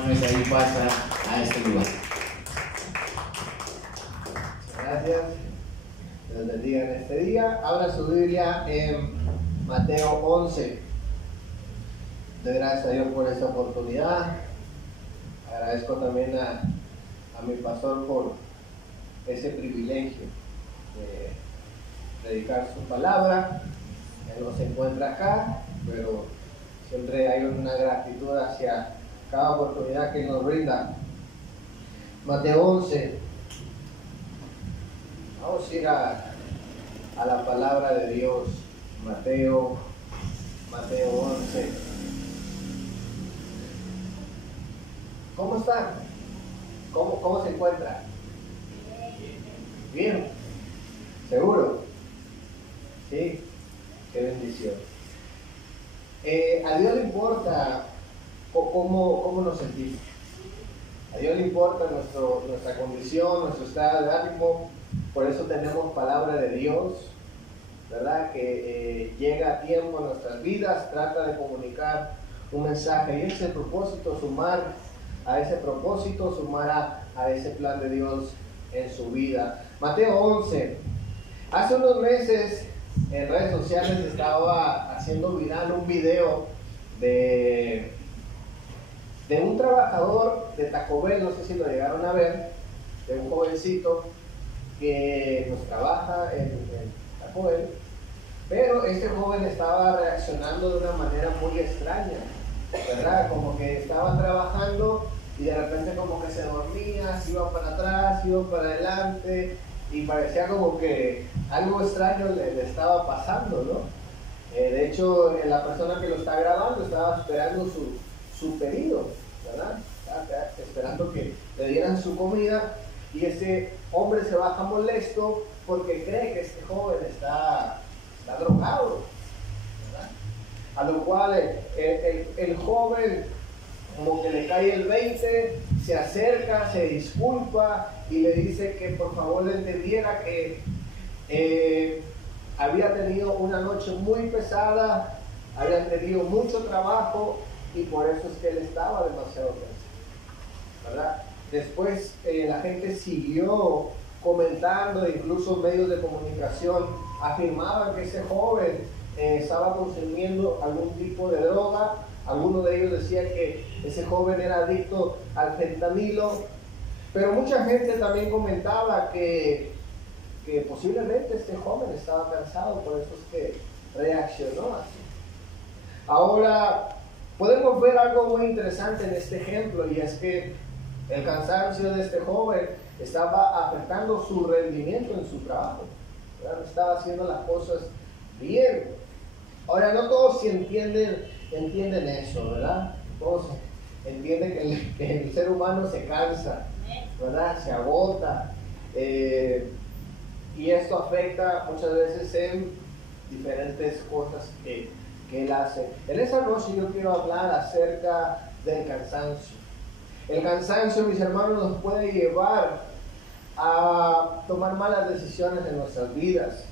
hermano Isaí pasa a este lugar. Gracias. Dios bendiga en este día. Abra su Biblia en Mateo 11. Doy gracias a Dios por esta oportunidad. Agradezco también a mi pastor por ese privilegio de predicar su palabra. Él no se encuentra acá, pero siempre hay una gratitud hacia cada oportunidad que nos brinda. Mateo 11. Vamos a ir a la palabra de Dios. Mateo 11. ¿Cómo está? ¿Cómo se encuentra? Bien. ¿Seguro? Sí. Qué bendición. A Dios le importa cómo nos sentimos. A Dios le importa nuestra condición, nuestro estado de ánimo. Por eso tenemos palabra de Dios, ¿verdad? Que llega a tiempo a nuestras vidas, trata de comunicar un mensaje. Y ese es el propósito, sumar a ese propósito, sumar a ese plan de Dios en su vida. Mateo 11. Hace unos meses en redes sociales estaba haciendo viral un video de un trabajador de Taco Bell, no sé si lo llegaron a ver, de un jovencito que pues trabaja en Taco Bell, pero este joven estaba reaccionando de una manera muy extraña, ¿verdad? Como que estaba trabajando y de repente como que se dormía, se iba para atrás, se iba para adelante, y parecía como que algo extraño le estaba pasando, ¿no? De hecho, la persona que lo está grabando estaba esperando su pedido, ¿verdad? Estaba esperando que le dieran su comida, y ese hombre se baja molesto porque cree que este joven está drogado, ¿verdad? A lo cual el joven como que le cae el 20, se acerca, se disculpa y le dice que por favor le entendiera que había tenido una noche muy pesada, había tenido mucho trabajo y por eso es que él estaba demasiado cansado, ¿verdad? Después la gente siguió comentando, incluso medios de comunicación afirmaban que ese joven estaba consumiendo algún tipo de droga. Algunos de ellos decían que ese joven era adicto al fentanilo, pero mucha gente también comentaba que posiblemente este joven estaba cansado, por eso es que reaccionó así. Ahora, podemos ver algo muy interesante en este ejemplo, y es que el cansancio de este joven estaba afectando su rendimiento en su trabajo, ¿verdad? No estaba haciendo las cosas bien. Ahora, no todos entienden eso, ¿verdad? Todos entienden que el ser humano se cansa, ¿verdad? Se agota, y esto afecta muchas veces en diferentes cosas que él hace. En esta noche yo quiero hablar acerca del cansancio. El cansancio, mis hermanos, nos puede llevar a tomar malas decisiones en nuestras vidas.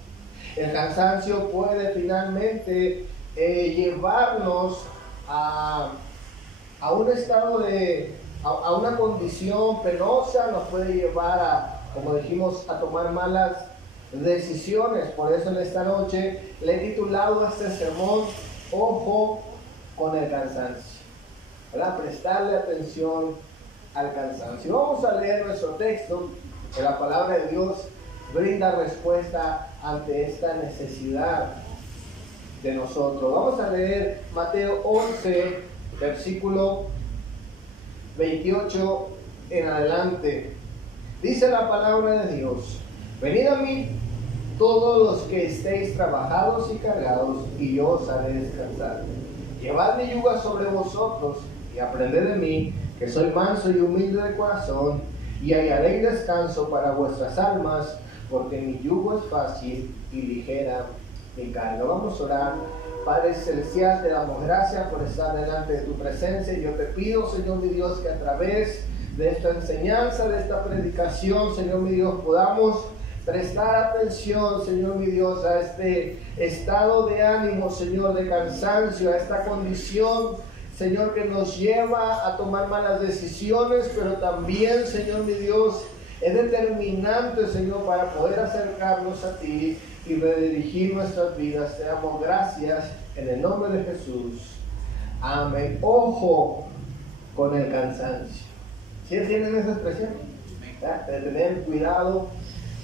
El cansancio puede finalmente llevarnos a un estado a una condición penosa, nos puede llevar como dijimos, a tomar malas decisiones. Por eso en esta noche le he titulado a este sermón, Ojo con el cansancio, ¿verdad? Prestarle atención al cansancio. Vamos a leer nuestro texto, que la palabra de Dios brinda respuesta ante esta necesidad de nosotros. Vamos a leer Mateo 11, versículo 28 en adelante. Dice la palabra de Dios: venid a mí todos los que estéis trabajados y cargados, y yo os haré descansar. Llevad mi yugo sobre vosotros y aprended de mí, que soy manso y humilde de corazón, y hallaréis descanso para vuestras almas, porque mi yugo es fácil y ligera mi carga. Vamos a orar. Padre Celestial, te damos gracias por estar delante de tu presencia, y yo te pido, Señor mi Dios, que a través de esta enseñanza, de esta predicación, Señor mi Dios, podamos prestar atención, Señor mi Dios, a este estado de ánimo, Señor, de cansancio, a esta condición Señor, que nos lleva a tomar malas decisiones, pero también, Señor mi Dios, es determinante, Señor, para poder acercarnos a ti y redirigir nuestras vidas. Te damos gracias en el nombre de Jesús. Amén. Ojo con el cansancio. ¿Sí entienden esa expresión? De tener cuidado,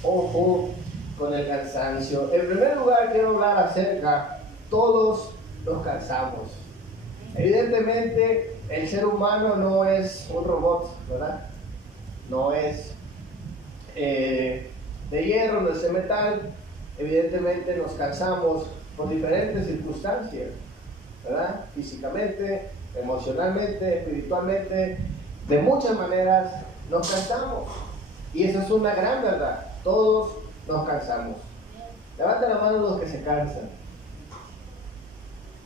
ojo con el cansancio. En primer lugar, quiero hablar acerca, todos nos cansamos. Evidentemente, el ser humano no es un robot, ¿verdad? No es de hierro, no es de metal. Evidentemente nos cansamos por diferentes circunstancias, ¿verdad? Físicamente, emocionalmente, espiritualmente, de muchas maneras nos cansamos. Y eso es una gran verdad. Todos nos cansamos. Levanten la mano los que se cansan.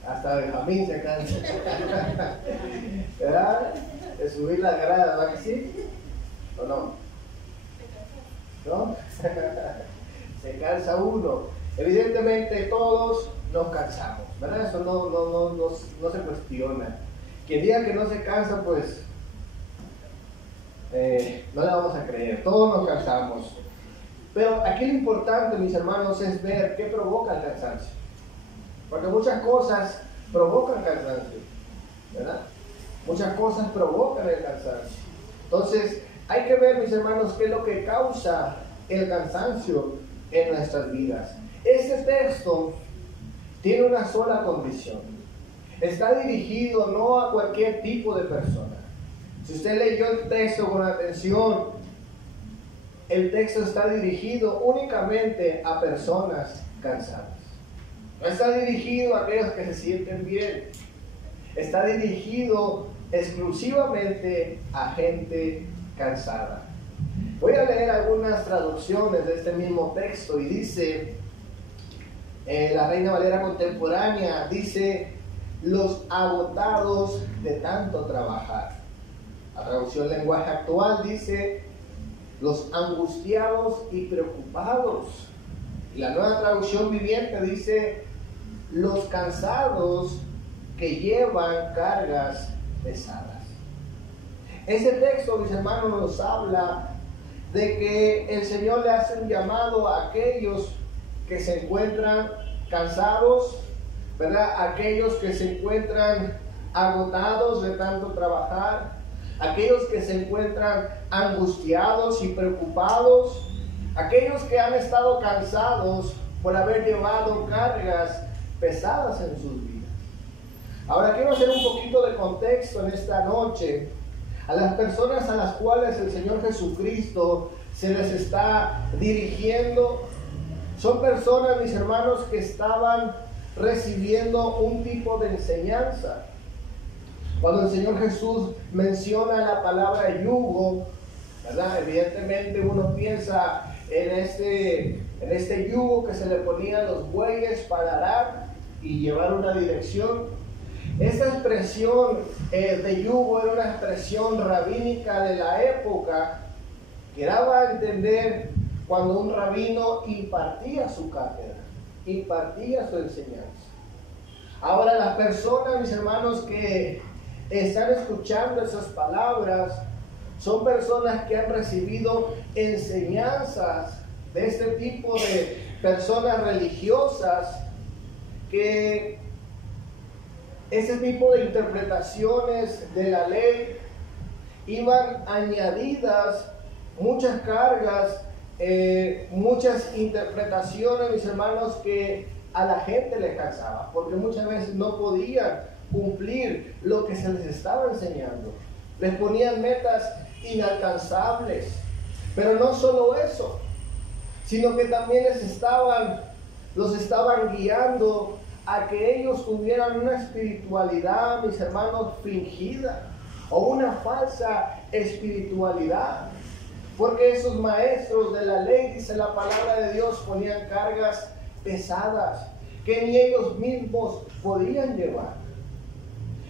Hasta Benjamín se cansa. ¿Verdad? De subir las gradas, ¿verdad que sí? ¿O no? ¿No? Se cansa uno. Evidentemente todos nos cansamos, ¿verdad? Eso no se cuestiona. Quien diga que no se cansa, pues no le vamos a creer. Todos nos cansamos. Pero aquí lo importante, mis hermanos, es ver qué provoca el cansancio. Porque muchas cosas provocan cansancio, ¿verdad? Muchas cosas provocan el cansancio. Entonces, hay que ver, mis hermanos, qué es lo que causa el cansancio en nuestras vidas. Este texto tiene una sola condición. Está dirigido no a cualquier tipo de persona. Si usted leyó el texto con atención, el texto está dirigido únicamente a personas cansadas. No está dirigido a aquellos que se sienten bien. Está dirigido exclusivamente a gente cansada. Voy a leer algunas traducciones de este mismo texto y dice, la Reina Valera contemporánea dice, los agotados de tanto trabajar. La traducción lenguaje actual dice, los angustiados y preocupados. Y la Nueva Traducción Viviente dice, los cansados que llevan cargas pesadas. Ese texto, mis hermanos, nos habla de que el Señor le hace un llamado a aquellos que se encuentran cansados, ¿verdad? Aquellos que se encuentran agotados de tanto trabajar, aquellos que se encuentran angustiados y preocupados, aquellos que han estado cansados por haber llevado cargas pesadas en sus vidas. Ahora quiero hacer un poquito de contexto en esta noche a las personas a las cuales el Señor Jesucristo se les está dirigiendo. Son personas, mis hermanos, que estaban recibiendo un tipo de enseñanza. Cuando el Señor Jesús menciona la palabra yugo, ¿verdad? Evidentemente uno piensa en este yugo que se le ponían los bueyes para arar y llevar una dirección. Esta expresión de yugo era una expresión rabínica de la época que daba a entender cuando un rabino impartía su cátedra, impartía su enseñanza. Ahora las personas, mis hermanos, que están escuchando esas palabras, son personas que han recibido enseñanzas de este tipo de personas religiosas, que ese tipo de interpretaciones de la ley iban añadidas muchas cargas, muchas interpretaciones, mis hermanos, que a la gente le cansaba, porque muchas veces no podían cumplir lo que se les estaba enseñando. Les ponían metas inalcanzables. Pero no solo eso, sino que también los estaban guiando a que ellos tuvieran una espiritualidad, mis hermanos, fingida, o una falsa espiritualidad. Porque esos maestros de la ley, dice la palabra de Dios, ponían cargas pesadas que ni ellos mismos podían llevar.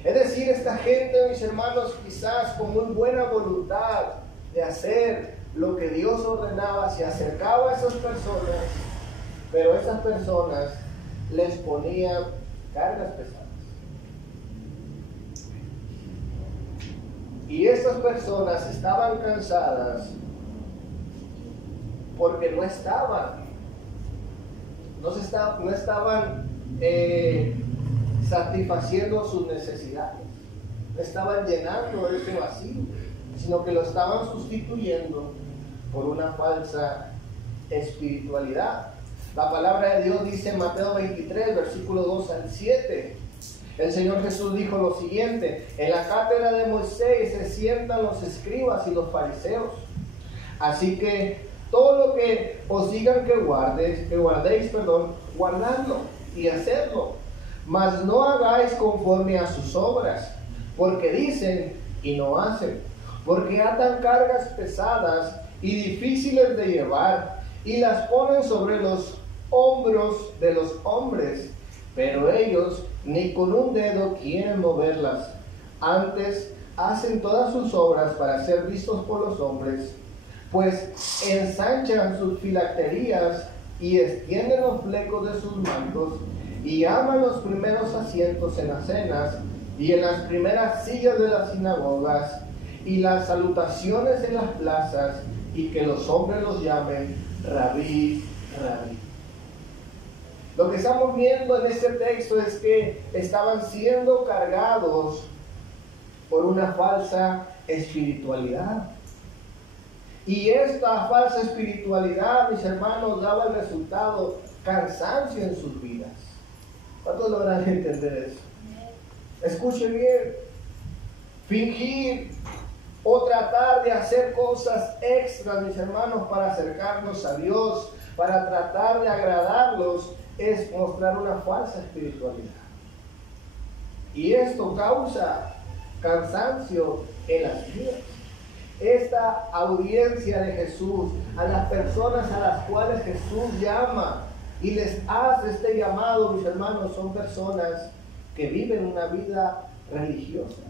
Es decir, esta gente, mis hermanos, quizás con muy buena voluntad de hacer lo que Dios ordenaba, se acercaba a esas personas, pero esas personas les ponían cargas pesadas. estas personas estaban cansadas porque no estaban satisfaciendo sus necesidades, no estaban llenando ese vacío, sino que lo estaban sustituyendo por una falsa espiritualidad. La palabra de Dios dice en Mateo 23, versículo 2 al 7. El Señor Jesús dijo lo siguiente: en la cátedra de Moisés se sientan los escribas y los fariseos. Así que todo lo que os digan que guardéis, guardadlo y hacedlo. Mas no hagáis conforme a sus obras, porque dicen y no hacen. Porque atan cargas pesadas y difíciles de llevar, y las ponen sobre los hombros de los hombres, pero ellos ni con un dedo quieren moverlas. Antes hacen todas sus obras para ser vistos por los hombres, pues ensanchan sus filacterías y extienden los flecos de sus mantos, y aman los primeros asientos en las cenas y en las primeras sillas de las sinagogas y las salutaciones en las plazas, y que los hombres los llamen Rabí, Rabí. Lo que estamos viendo en este texto es que estaban siendo cargados por una falsa espiritualidad. Y esta falsa espiritualidad, mis hermanos, daba el resultado cansancio en sus vidas. ¿Cuántos logran entender eso? Escuchen bien. Fingir o tratar de hacer cosas extras, mis hermanos, para acercarnos a Dios, para tratar de agradarlos, es mostrar una falsa espiritualidad. Y esto causa cansancio en las vidas. Esta audiencia de Jesús, a las personas a las cuales Jesús llama y les hace este llamado, mis hermanos, son personas que viven una vida religiosa.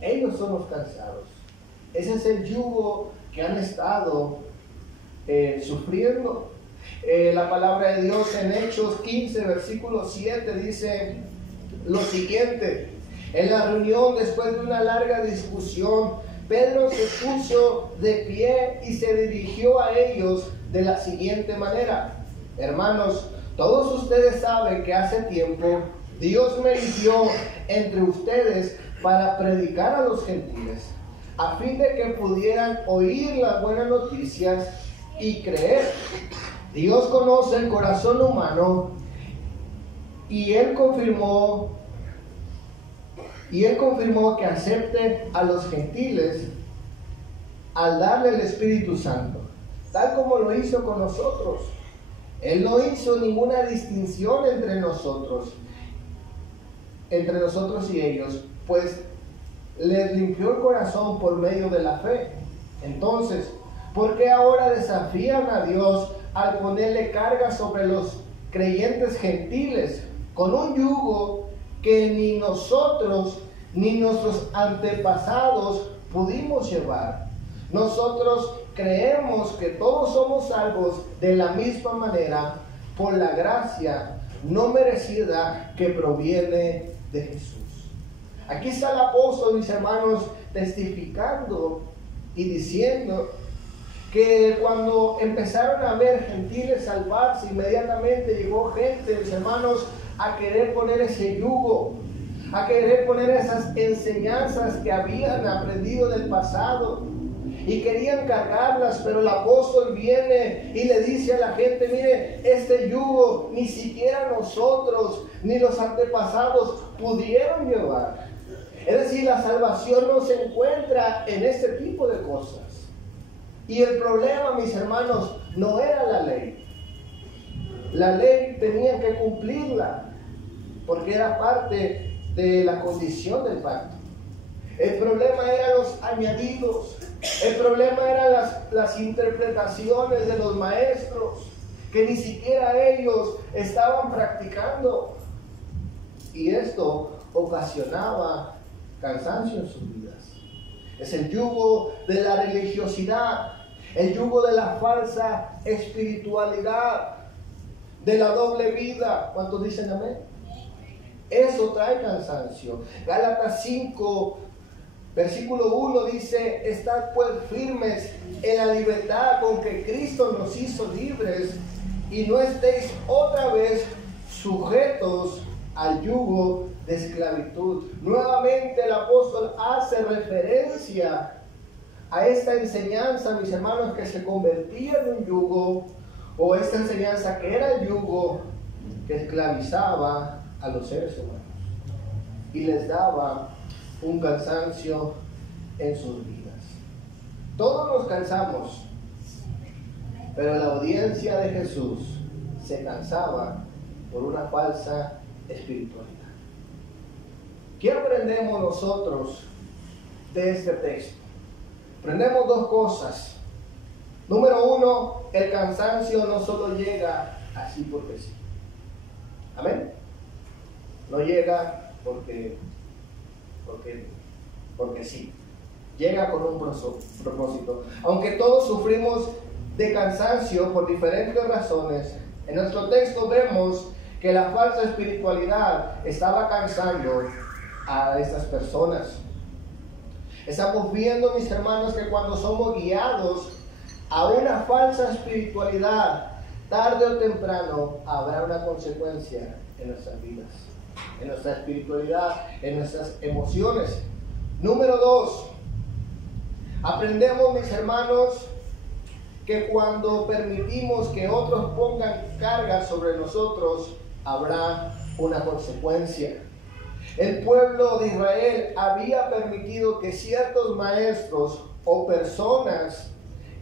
Ellos son los cansados. Ese es el yugo que han estado sufriendo. La palabra de Dios en Hechos 15, versículo 7 dice lo siguiente: en la reunión, después de una larga discusión, Pedro se puso de pie y se dirigió a ellos de la siguiente manera: hermanos, todos ustedes saben que hace tiempo Dios me eligió entre ustedes para predicar a los gentiles, a fin de que pudieran oír las buenas noticias y creer. Dios conoce el corazón humano, y Él confirmó que acepte a los gentiles al darle el Espíritu Santo, tal como lo hizo con nosotros. Él no hizo ninguna distinción entre nosotros y ellos, pues les limpió el corazón por medio de la fe. Entonces, ¿por qué ahora desafían a Dios al ponerle carga sobre los creyentes gentiles con un yugo que ni nosotros ni nuestros antepasados pudimos llevar? Nosotros creemos que todos somos salvos de la misma manera por la gracia no merecida que proviene de Jesús. Aquí está el apóstol, mis hermanos, testificando y diciendo que cuando empezaron a ver gentiles salvarse, inmediatamente llegó gente, mis hermanos, a querer poner ese yugo, a querer poner esas enseñanzas que habían aprendido del pasado y querían cargarlas, pero el apóstol viene y le dice a la gente: mire, este yugo ni siquiera nosotros ni los antepasados pudieron llevar. Es decir, la salvación no se encuentra en este tipo de cosas. Y el problema, mis hermanos, no era la ley. La ley tenía que cumplirla, porque era parte de la condición del pacto. El problema eran los añadidos. El problema eran las interpretaciones de los maestros, que ni siquiera ellos estaban practicando. Y esto ocasionaba cansancio en sus vidas. Es el yugo de la religiosidad, el yugo de la falsa espiritualidad, de la doble vida. ¿Cuántos dicen amén? Eso trae cansancio. Gálatas 5, Versículo 1 dice: estad pues firmes en la libertad con que Cristo nos hizo libres, y no estéis otra vez sujetos al yugo de esclavitud. Nuevamente el apóstol hace referencia a esta enseñanza, mis hermanos, que se convertía en un yugo, o esta enseñanza que era el yugo que esclavizaba a los seres humanos y les daba un cansancio en sus vidas. Todos nos cansamos, pero la audiencia de Jesús se cansaba por una falsa espiritualidad. ¿Qué aprendemos nosotros de este texto? Aprendemos dos cosas. Número uno, el cansancio no solo llega así porque sí. Amén. No llega porque sí. Llega con un propósito. Aunque todos sufrimos de cansancio por diferentes razones, en nuestro texto vemos que la falsa espiritualidad estaba cansando a estas personas. Estamos viendo, mis hermanos, que cuando somos guiados a una falsa espiritualidad, tarde o temprano habrá una consecuencia en nuestras vidas, en nuestra espiritualidad, en nuestras emociones. Número 2, aprendemos, mis hermanos, que cuando permitimos que otros pongan carga sobre nosotros, habrá una consecuencia. El pueblo de Israel había permitido que ciertos maestros o personas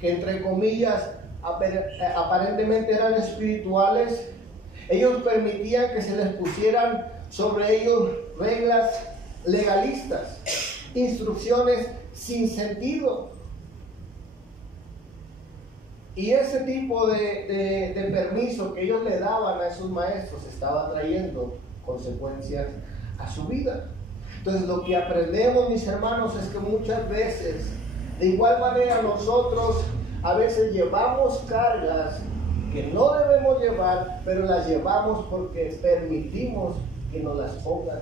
que, entre comillas, aparentemente eran espirituales, ellos permitían que se les pusieran sobre ellos reglas legalistas, instrucciones sin sentido. Y ese tipo de permiso que ellos le daban a esos maestros estaba trayendo consecuencias a su vida. Entonces, lo que aprendemos, mis hermanos, es que muchas veces, de igual manera, nosotros a veces llevamos cargas que no debemos llevar, pero las llevamos porque permitimos que nos las pongan.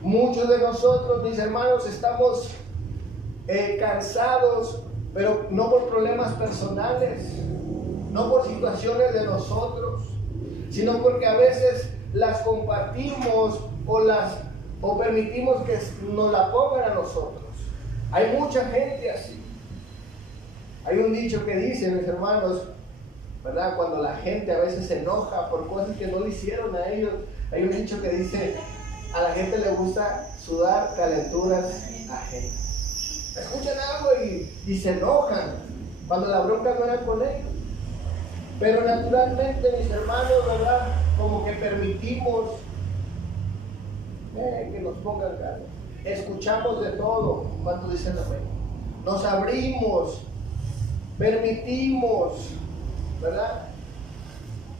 Muchos de nosotros, mis hermanos, estamos cansados, pero no por problemas personales, no por situaciones de nosotros, sino porque a veces las compartimos o permitimos que nos la pongan a nosotros. Hay mucha gente así. Hay un dicho que dice, mis hermanos, ¿verdad? Cuando la gente a veces se enoja por cosas que no le hicieron a ellos, hay un dicho que dice: a la gente le gusta sudar calenturas ajenas. Escuchan algo y se enojan cuando la bronca no era con ellos. Pero naturalmente, mis hermanos, ¿verdad? Como que permitimos que nos pongan carga. Escuchamos de todo. ¿Cuántos dicen amén? Nos abrimos, permitimos, ¿verdad?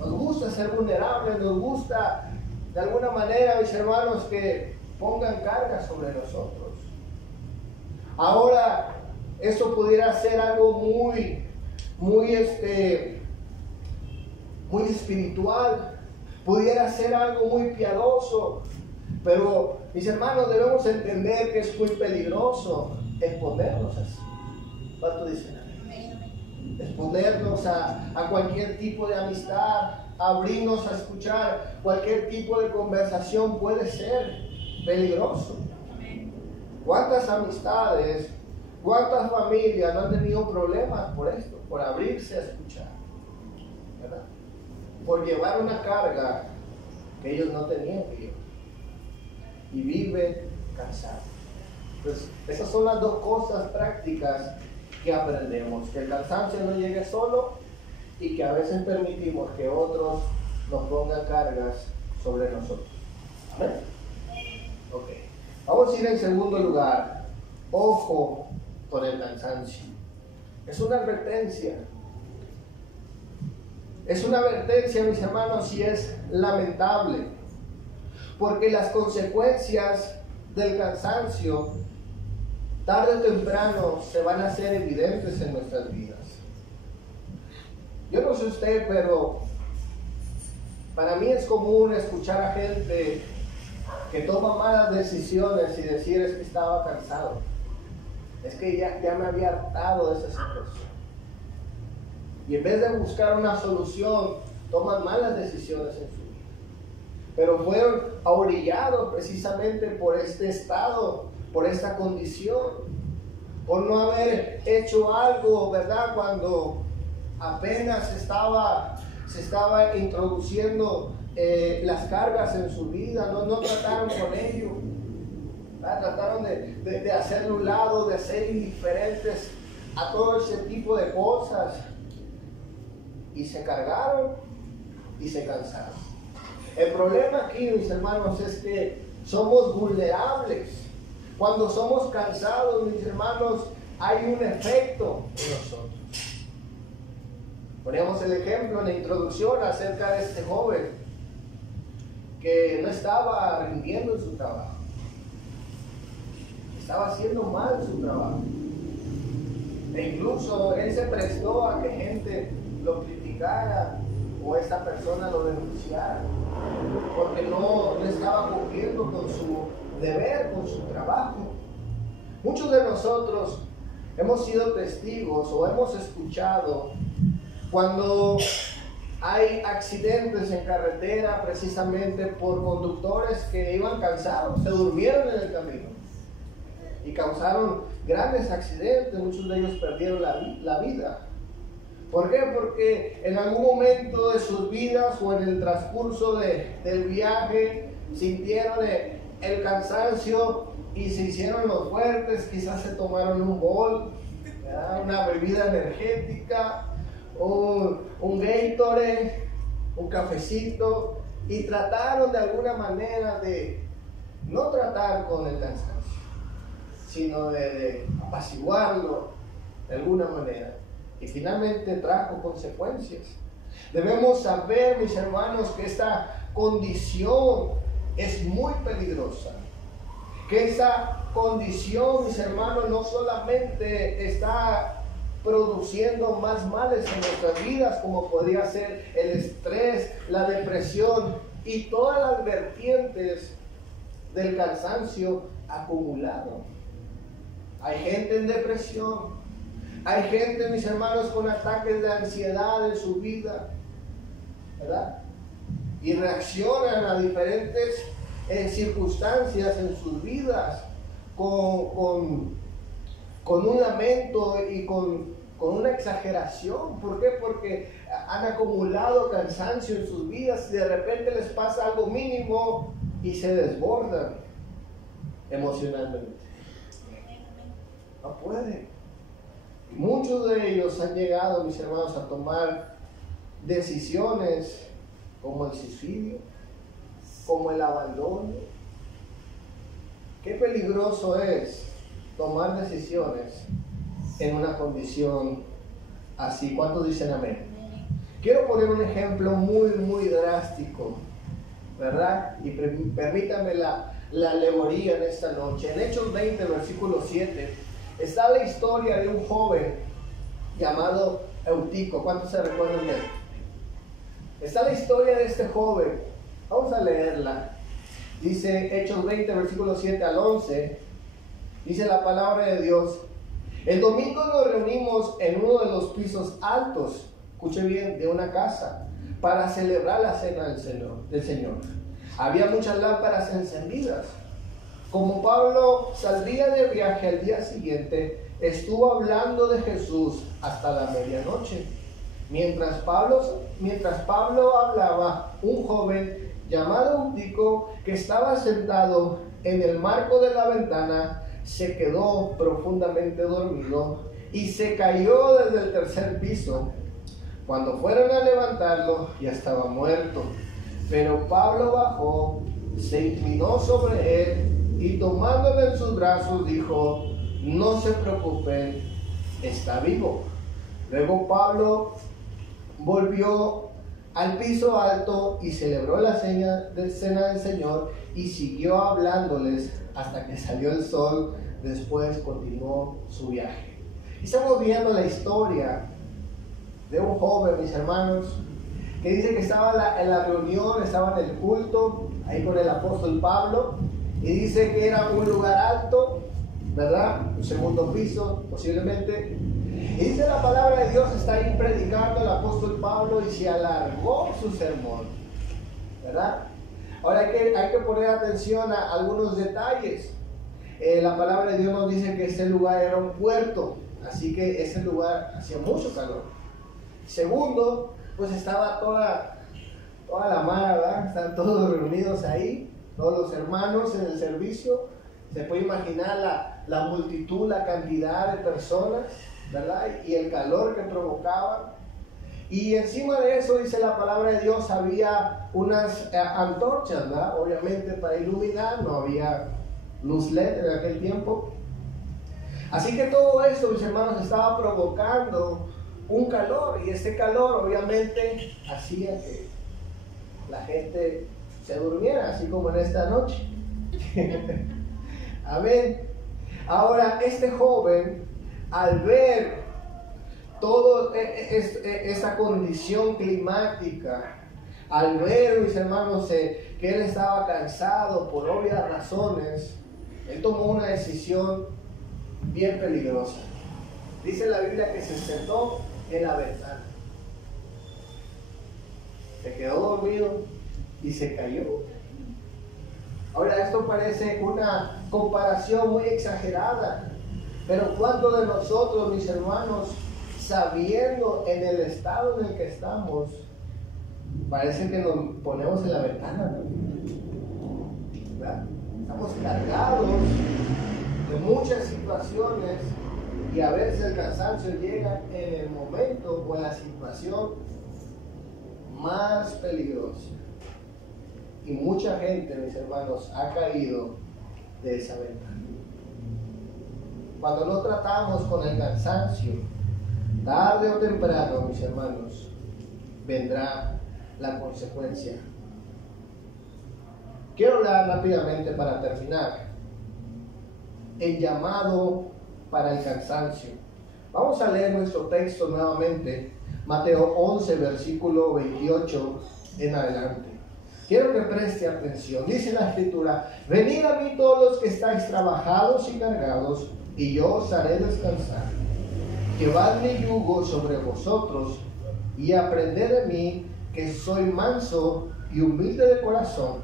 Nos gusta ser vulnerables, nos gusta de alguna manera, mis hermanos, que pongan carga sobre nosotros. Ahora, eso pudiera ser algo muy espiritual, pudiera ser algo muy piadoso, pero, mis hermanos, debemos entender que es muy peligroso exponernos así. ¿Cuánto dicen? Exponernos a cualquier tipo de amistad, abrirnos a escuchar cualquier tipo de conversación puede ser peligroso. ¿Cuántas amistades, cuántas familias no han tenido problemas por esto, por abrirse a escuchar, ¿verdad? Por llevar una carga que ellos no tenían que llevar y viven cansados? Pues esas son las dos cosas prácticas que aprendemos: que el cansancio no llegue solo y que a veces permitimos que otros nos pongan cargas sobre nosotros. ¿Amén? Ok. Vamos a ir en segundo lugar. Ojo con el cansancio. Es una advertencia. Es una advertencia, mis hermanos, y es lamentable. Porque las consecuencias del cansancio, tarde o temprano, se van a hacer evidentes en nuestras vidas. Yo no sé usted, pero para mí es común escuchar a gente que toma malas decisiones y decir es que estaba cansado, es que ya me había hartado de esa situación. Y en vez de buscar una solución, toman malas decisiones en su vida. Pero fueron ahorillados precisamente por este estado, por esta condición, por no haber hecho algo, ¿verdad? Cuando apenas se estaba introduciendo las cargas en su vida, no trataron con ello, ¿verdad? Trataron de hacerlo a un lado, de ser indiferentes a todo ese tipo de cosas, y se cargaron y se cansaron. El problema aquí, mis hermanos, es que somos vulnerables. Cuando somos cansados, mis hermanos, hay un efecto en nosotros. Poníamos el ejemplo en la introducción acerca de este joven que no estaba rindiendo en su trabajo. Estaba haciendo mal su trabajo. E incluso él se prestó a que gente lo criticara o esta persona lo denunciara, porque no estaba cumpliendo con su deber, con su trabajo. Muchos de nosotros hemos sido testigos o hemos escuchado cuando hay accidentes en carretera precisamente por conductores que iban cansados, se durmieron en el camino y causaron grandes accidentes. Muchos de ellos perdieron la vida. ¿Por qué? Porque en algún momento de sus vidas o en el transcurso del viaje sintieron el cansancio y se hicieron los fuertes. Quizás se tomaron un bol, ¿verdad? Una bebida energética, un Gatorade, un cafecito, y trataron de alguna manera de no tratar con el cansancio, sino de apaciguarlo de alguna manera. Y finalmente trajo consecuencias. Debemos saber, mis hermanos, que esta condición es muy peligrosa. Que esa condición, mis hermanos, no solamente está produciendo más males en nuestras vidas, como podría ser el estrés, la depresión y todas las vertientes del cansancio acumulado. Hay gente en depresión. Hay gente, mis hermanos, con ataques de ansiedad en su vida, ¿verdad? Y reaccionan a diferentes circunstancias en sus vidas con un lamento y con una exageración. ¿Por qué? Porque han acumulado cansancio en sus vidas y de repente les pasa algo mínimo y se desbordan emocionalmente. No puede. Muchos de ellos han llegado, mis hermanos, a tomar decisiones como el suicidio, como el abandono. Qué peligroso es tomar decisiones en una condición así. ¿Cuántos dicen amén? Quiero poner un ejemplo muy drástico, ¿verdad? Y permítanme la alegoría en esta noche. En Hechos 20, versículo 7, está la historia de un joven llamado Eutico. ¿Cuántos se recuerdan de él? Está la historia de este joven. Vamos a leerla. Dice Hechos 20, versículo 7 al 11. Dice la palabra de Dios: el domingo nos reunimos en uno de los pisos altos, escuche bien, de una casa, para celebrar la cena del Señor. Había muchas lámparas encendidas. Como Pablo saldría de viaje al día siguiente, estuvo hablando de Jesús hasta la medianoche. Mientras Pablo hablaba, un joven llamado Eutico, que estaba sentado en el marco de la ventana, se quedó profundamente dormido y se cayó desde el tercer piso. Cuando fueron a levantarlo, ya estaba muerto. Pero Pablo bajó, se inclinó sobre él y tomándolo en sus brazos dijo: no se preocupen, está vivo. Luego Pablo volvió al piso alto y celebró la cena del Señor y siguió hablándoles hasta que salió el sol. Después continuó su viaje. Estamos viendo la historia de un joven, mis hermanos, que dice que estaba en la reunión, estaba en el culto, ahí con el apóstol Pablo, y dice que era un lugar alto, ¿verdad? Un segundo piso, posiblemente. Y dice la palabra de Dios, está ahí predicando el apóstol Pablo y se alargó su sermón, ¿verdad? Ahora hay que poner atención a algunos detalles. La palabra de Dios nos dice que ese lugar era un puerto, así que ese lugar hacía mucho calor. Segundo, pues estaba toda la mara, ¿verdad? Están todos reunidos ahí, todos los hermanos en el servicio. Se puede imaginar la multitud, la cantidad de personas, ¿verdad? Y el calor que provocaban. Y encima de eso, dice la palabra de Dios, había unas antorchas, ¿verdad? Obviamente para iluminar, no había luz LED en aquel tiempo. Así que todo esto, mis hermanos, estaba provocando un calor, y este calor obviamente hacía que la gente se durmiera, así como en esta noche. Amén. Ahora, este joven, al ver toda esta condición climática, al ver, mis hermanos, que él estaba cansado por obvias razones, él tomó una decisión bien peligrosa. Dice la Biblia que se sentó en la ventana, se quedó dormido y se cayó. Ahora, esto parece una comparación muy exagerada, pero ¿cuántos de nosotros, mis hermanos, sabiendo en el estado en el que estamos, parece que nos ponemos en la ventana, ¿no? ¿Verdad? Estamos cargados de muchas situaciones, y a veces el cansancio llega en el momento o en la situación más peligrosa. Y mucha gente, mis hermanos, ha caído de esa ventana. Cuando no tratamos con el cansancio, tarde o temprano, mis hermanos, vendrá la consecuencia. Quiero hablar rápidamente para terminar. El llamado para el cansancio. Vamos a leer nuestro texto nuevamente, Mateo 11, versículo 28 en adelante. Quiero que preste atención. Dice la Escritura: venid a mí todos los que estáis trabajados y cargados, y yo os haré descansar. Llevad mi yugo sobre vosotros, y aprended de mí, que soy manso y humilde de corazón,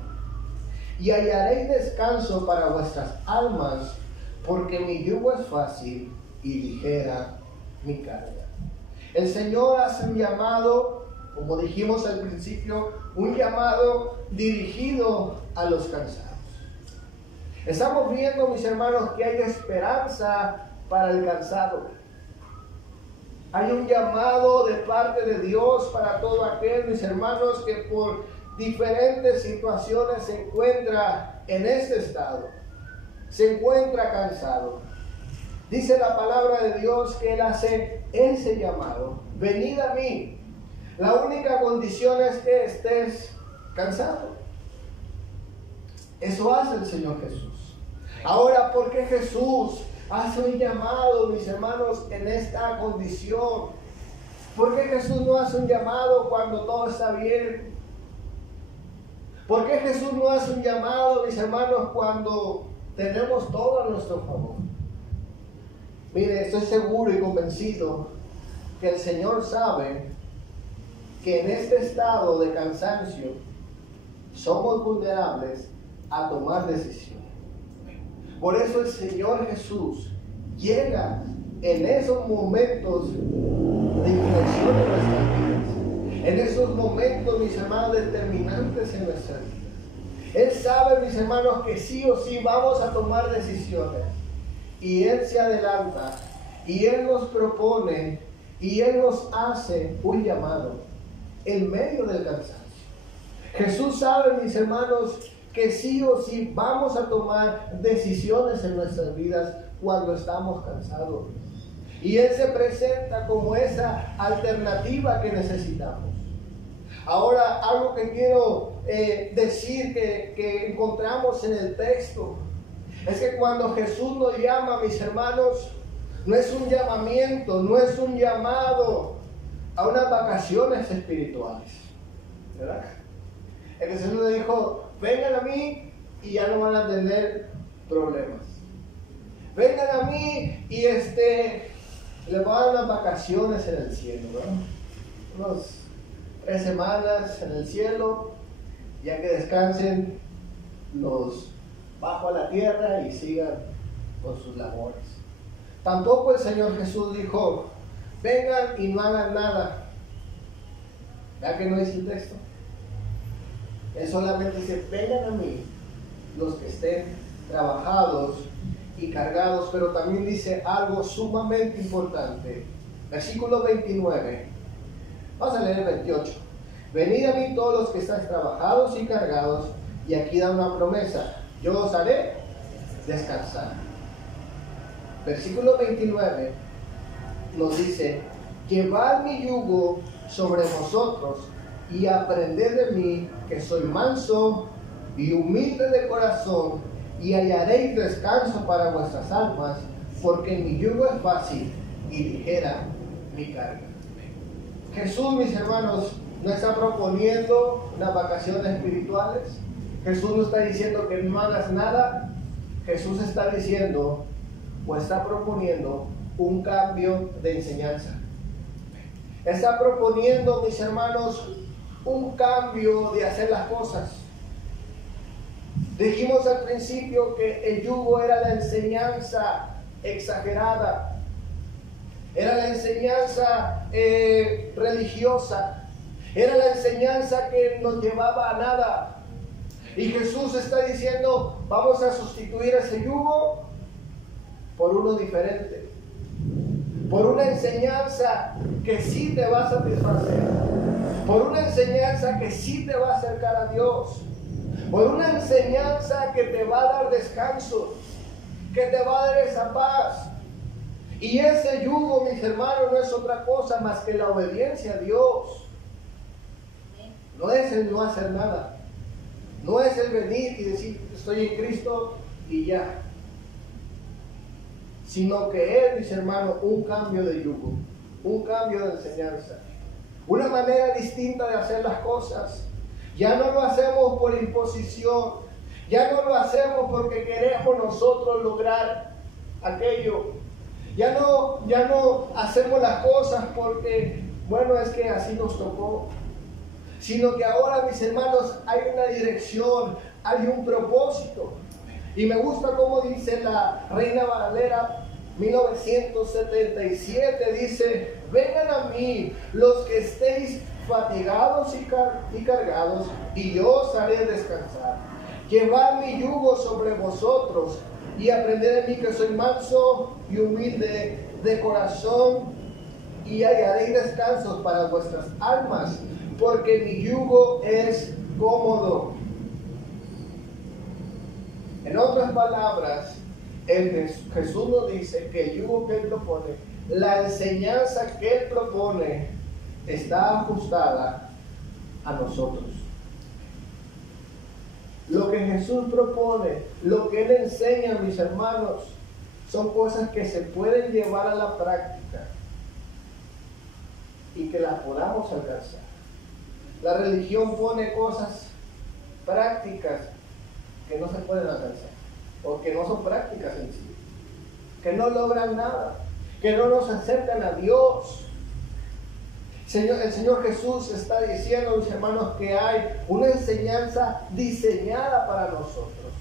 y hallaréis descanso para vuestras almas, porque mi yugo es fácil y ligera mi carga. El Señor hace un llamado, como dijimos al principio, un llamado dirigido a los cansados. Estamos viendo, mis hermanos, que hay esperanza para el cansado. Hay un llamado de parte de Dios para todo aquel, mis hermanos, que por diferentes situaciones se encuentra en este estado, se encuentra cansado. Dice la palabra de Dios que Él hace ese llamado: venid a mí. La única condición es que estés cansado. Eso hace el Señor Jesús. Ahora, ¿por qué Jesús hace un llamado, mis hermanos, en esta condición? ¿Por qué Jesús no hace un llamado cuando todo está bien? ¿Por qué Jesús no hace un llamado, mis hermanos, cuando tenemos todo a nuestro favor? Mire, estoy seguro y convencido que el Señor sabe que en este estado de cansancio somos vulnerables a tomar decisiones. Por eso el Señor Jesús llega en esos momentos de inflexión en nuestras vidas, en esos momentos, mis hermanos, determinantes en nuestras vidas. Él sabe, mis hermanos, que sí o sí vamos a tomar decisiones, y Él se adelanta, y Él nos propone, y Él nos hace un llamado en medio del cansancio. Jesús sabe, mis hermanos, que sí o sí vamos a tomar decisiones en nuestras vidas cuando estamos cansados. Y Él se presenta como esa alternativa que necesitamos. Ahora, algo que quiero decir que encontramos en el texto es que cuando Jesús nos llama, mis hermanos, no es un llamamiento, no es un llamado a unas vacaciones espirituales, ¿verdad? El Señor le dijo: vengan a mí y ya no van a tener problemas. Vengan a mí y les voy a dar unas vacaciones en el cielo, ¿no? Unas 3 semanas en el cielo, ya que descansen, los bajo a la tierra y sigan con sus labores. Tampoco el Señor Jesús dijo, vengan y no hagan nada. ¿Verdad que no dice el texto? Él solamente dice, vengan a mí los que estén trabajados y cargados, pero también dice algo sumamente importante. Versículo 29. Vamos a leer el 28. Venid a mí todos los que estáis trabajados y cargados, y aquí da una promesa, yo os haré descansar. Versículo 29 nos dice, llevad mi yugo sobre vosotros y aprended de mí, que soy manso y humilde de corazón, y hallaréis descanso para vuestras almas, porque mi yugo es fácil y ligera mi carga. Jesús, mis hermanos, no está proponiendo unas vacaciones espirituales. Jesús no está diciendo que no hagas nada. Jesús está diciendo o está proponiendo un cambio de enseñanza. Está proponiendo, mis hermanos, un cambio de hacer las cosas. Dijimos al principio que el yugo era la enseñanza exagerada, era la enseñanza religiosa, era la enseñanza que nos llevaba a nada. Y Jesús está diciendo, vamos a sustituir ese yugo por uno diferente, por una enseñanza que sí te va a satisfacer, por una enseñanza que sí te va a acercar a Dios, por una enseñanza que te va a dar descanso, que te va a dar esa paz. Y ese yugo, mis hermanos, no es otra cosa más que la obediencia a Dios. No es el no hacer nada. No es el venir y decir, estoy en Cristo y ya. Sino que es, mis hermanos, un cambio de yugo, un cambio de enseñanza, una manera distinta de hacer las cosas. Ya no lo hacemos por imposición, ya no lo hacemos porque queremos nosotros lograr aquello. Ya no hacemos las cosas porque, bueno, es que así nos tocó. Sino que ahora, mis hermanos, hay una dirección, hay un propósito. Y me gusta como dice la Reina Valera 1977, dice, vengan a mí los que estéis fatigados y cargados, y yo os haré descansar. Llevad mi yugo sobre vosotros y aprended de mí, que soy manso y humilde de corazón, y hallaréis descansos para vuestras almas, porque mi yugo es cómodo. En otras palabras, Jesús nos dice que el yugo que Él propone, la enseñanza que Él propone, está ajustada a nosotros. Lo que Jesús propone, lo que Él enseña, mis hermanos, son cosas que se pueden llevar a la práctica y que las podamos alcanzar. La religión pone cosas prácticas que no se pueden alcanzar, o que no son prácticas en sí, que no logran nada, que no nos acercan a Dios. El Señor Jesús está diciendo, mis hermanos, que hay una enseñanza diseñada para nosotros.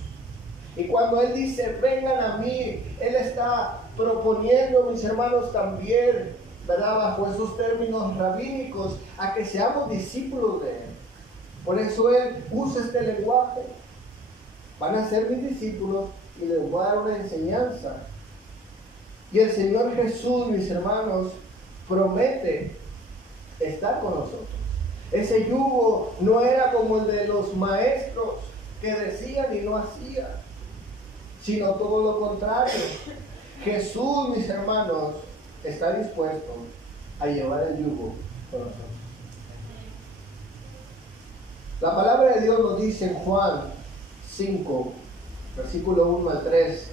Y cuando Él dice, vengan a mí, Él está proponiendo, mis hermanos, también, ¿verdad?, bajo esos términos rabínicos, a que seamos discípulos de Él. Por eso Él usa este lenguaje. Van a ser mis discípulos y les voy a dar una enseñanza. Y el Señor Jesús, mis hermanos, promete estar con nosotros. Ese yugo no era como el de los maestros que decían y no hacían, sino todo lo contrario. Jesús, mis hermanos, está dispuesto a llevar el yugo con nosotros. La palabra de Dios nos dice en Juan 5, versículo 1 al 3,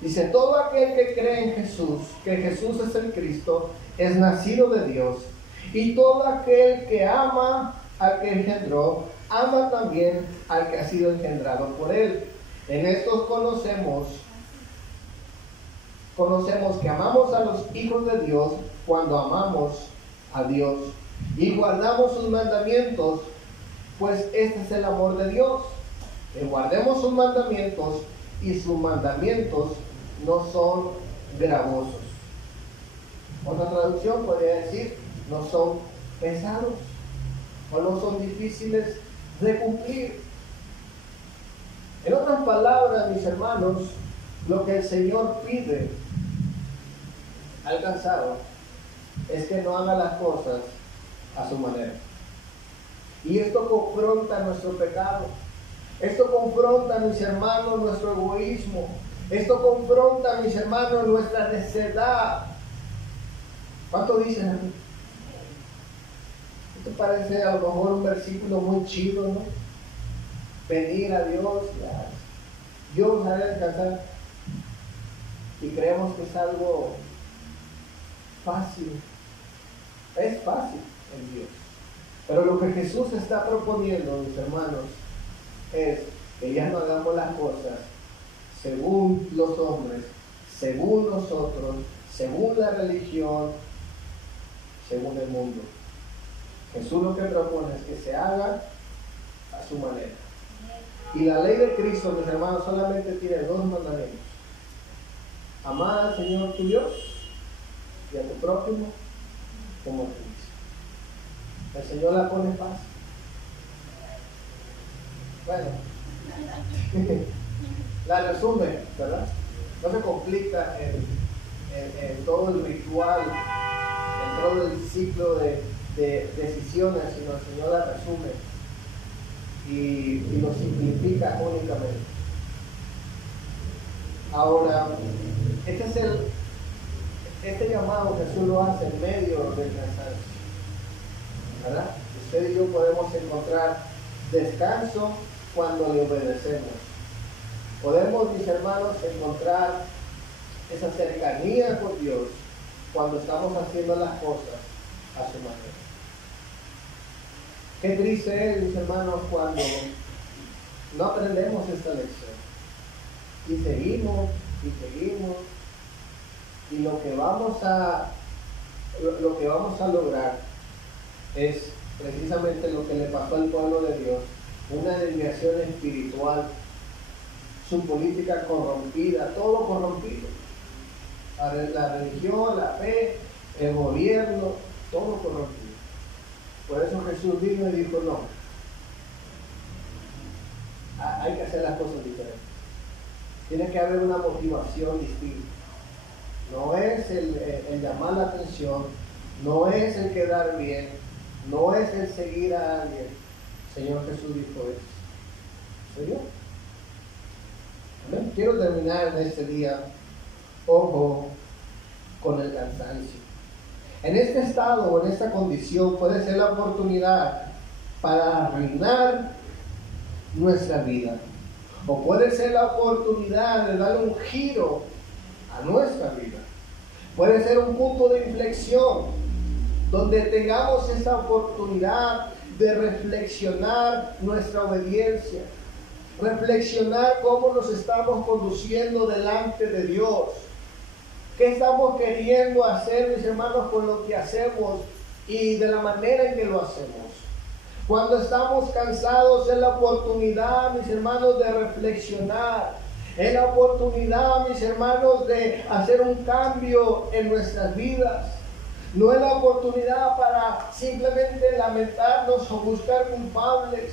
dice, todo aquel que cree en Jesús, que Jesús es el Cristo, es nacido de Dios, y todo aquel que ama al que engendró, ama también al que ha sido engendrado por él. En estos conocemos que amamos a los hijos de Dios cuando amamos a Dios y guardamos sus mandamientos, pues este es el amor de Dios, que guardemos sus mandamientos, y sus mandamientos no son gravosos. Otra traducción podría decir, no son pesados o no son difíciles de cumplir. En otras palabras, mis hermanos, lo que el Señor pide al cansado es que no haga las cosas a su manera. Y esto confronta nuestro pecado. Esto confronta, mis hermanos, nuestro egoísmo. Esto confronta, mis hermanos, nuestra necedad. ¿Cuánto dicen? Esto parece a lo mejor un versículo muy chido, ¿no? Venir a Dios, Dios hará descansar. Y creemos que es algo fácil. Es fácil en Dios. Pero lo que Jesús está proponiendo, mis hermanos, es que ya no hagamos las cosas según los hombres, según nosotros, según la religión, según el mundo. Jesús lo que propone es que se haga a su manera. Y la ley de Cristo, mis hermanos, solamente tiene dos mandamientos: amar al Señor tu Dios y a tu prójimo como a ti mismo. El Señor la pone fácil. Bueno, la resume, ¿verdad? No se complica en todo el ritual, en todo el ciclo de decisiones, sino el Señor la resume y lo simplifica únicamente. Ahora, este llamado Jesús lo hace en medio del cansancio, ¿verdad? Usted y yo podemos encontrar descanso cuando le obedecemos. Podemos, mis hermanos, encontrar esa cercanía con Dios cuando estamos haciendo las cosas a su manera. Qué triste es, mis hermanos, cuando no aprendemos esta lección y seguimos y lo que vamos a lograr es precisamente lo que le pasó al pueblo de Dios: una desviación espiritual, su política corrompida, todo corrompido, la religión, la fe, el gobierno, todo corrompido. Por eso Jesús vino y dijo: no, hay que hacer las cosas diferentes. Tiene que haber una motivación distinta. No es el llamar la atención, no es el quedar bien, no es el seguir a alguien. El Señor Jesús dijo eso. ¿Señor? Amén. Quiero terminar en este día, ojo, con el cansancio. En este estado o en esta condición puede ser la oportunidad para arruinar nuestra vida. O puede ser la oportunidad de darle un giro a nuestra vida. Puede ser un punto de inflexión donde tengamos esa oportunidad de reflexionar nuestra obediencia, reflexionar cómo nos estamos conduciendo delante de Dios, qué estamos queriendo hacer, mis hermanos, con lo que hacemos y de la manera en que lo hacemos. Cuando estamos cansados es la oportunidad, mis hermanos, de reflexionar. Es la oportunidad, mis hermanos, de hacer un cambio en nuestras vidas. No es la oportunidad para simplemente lamentarnos o buscar culpables,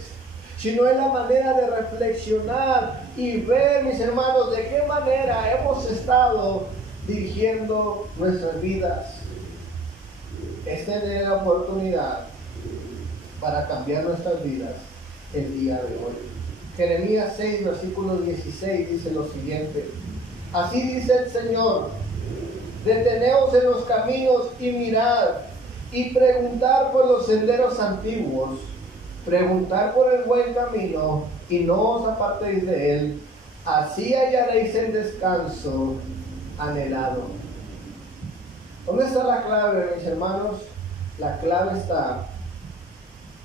sino es la manera de reflexionar y ver, mis hermanos, de qué manera hemos estado dirigiendo nuestras vidas. Es tener la oportunidad para cambiar nuestras vidas el día de hoy. Jeremías 6, versículo 16 dice lo siguiente: así dice el Señor, deteneos en los caminos y mirad, y preguntar por los senderos antiguos, preguntar por el buen camino, y no os apartéis de él, así hallaréis el descanso anhelado. ¿Dónde está la clave, mis hermanos? La clave está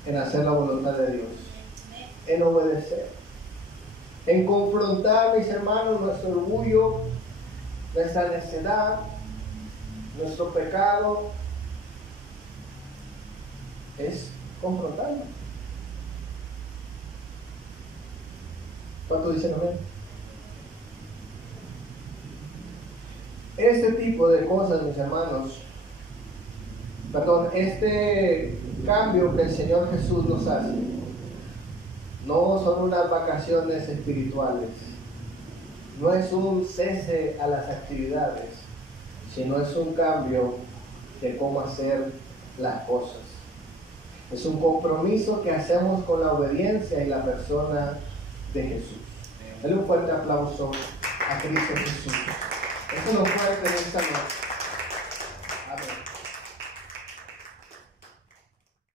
en hacer la voluntad de Dios. en obedecer, en confrontar, mis hermanos, nuestro orgullo, nuestra necedad, nuestro pecado, es confrontarlo. ¿Cuánto dicen amén? Este tipo de cosas, mis hermanos, este cambio que el Señor Jesús nos hace, no son unas vacaciones espirituales, no es un cese a las actividades, sino es un cambio de cómo hacer las cosas. Es un compromiso que hacemos con la obediencia y la persona de Jesús. Denle un fuerte aplauso a Cristo Jesús. Eso es lo fuerte en esta noche.